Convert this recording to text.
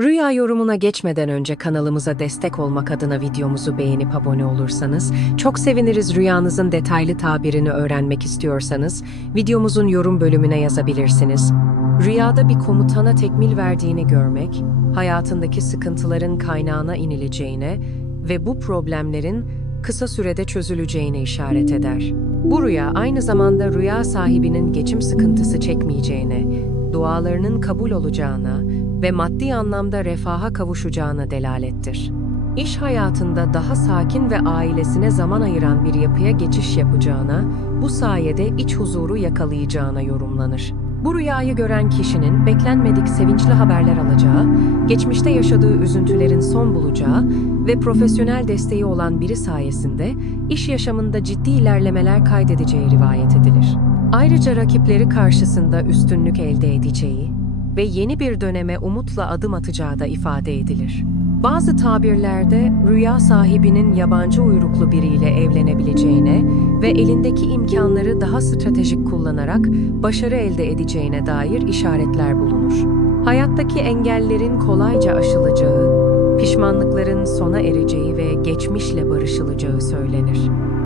Rüya yorumuna geçmeden önce kanalımıza destek olmak adına videomuzu beğenip abone olursanız çok seviniriz. Rüyanızın detaylı tabirini öğrenmek istiyorsanız videomuzun yorum bölümüne yazabilirsiniz. Rüyada bir komutana tekmil verdiğini görmek, hayatındaki sıkıntıların kaynağına inileceğine ve bu problemlerin kısa sürede çözüleceğine işaret eder. Bu rüya aynı zamanda rüya sahibinin geçim sıkıntısı çekmeyeceğine, dualarının kabul olacağına ve maddi anlamda refaha kavuşacağına delalettir. İş hayatında daha sakin ve ailesine zaman ayıran bir yapıya geçiş yapacağına, bu sayede iç huzuru yakalayacağına yorumlanır. Bu rüyayı gören kişinin beklenmedik sevinçli haberler alacağı, geçmişte yaşadığı üzüntülerin son bulacağı ve profesyonel desteği olan biri sayesinde iş yaşamında ciddi ilerlemeler kaydedeceği rivayet edilir. Ayrıca rakipleri karşısında üstünlük elde edeceği ve yeni bir döneme umutla adım atacağı da ifade edilir. Bazı tabirlerde rüya sahibinin yabancı uyruklu biriyle evlenebileceğine ve elindeki imkanları daha stratejik kullanarak başarı elde edeceğine dair işaretler bulunur. Hayattaki engellerin kolayca aşılacağı, pişmanlıkların sona ereceği ve geçmişle barışılacağı söylenir.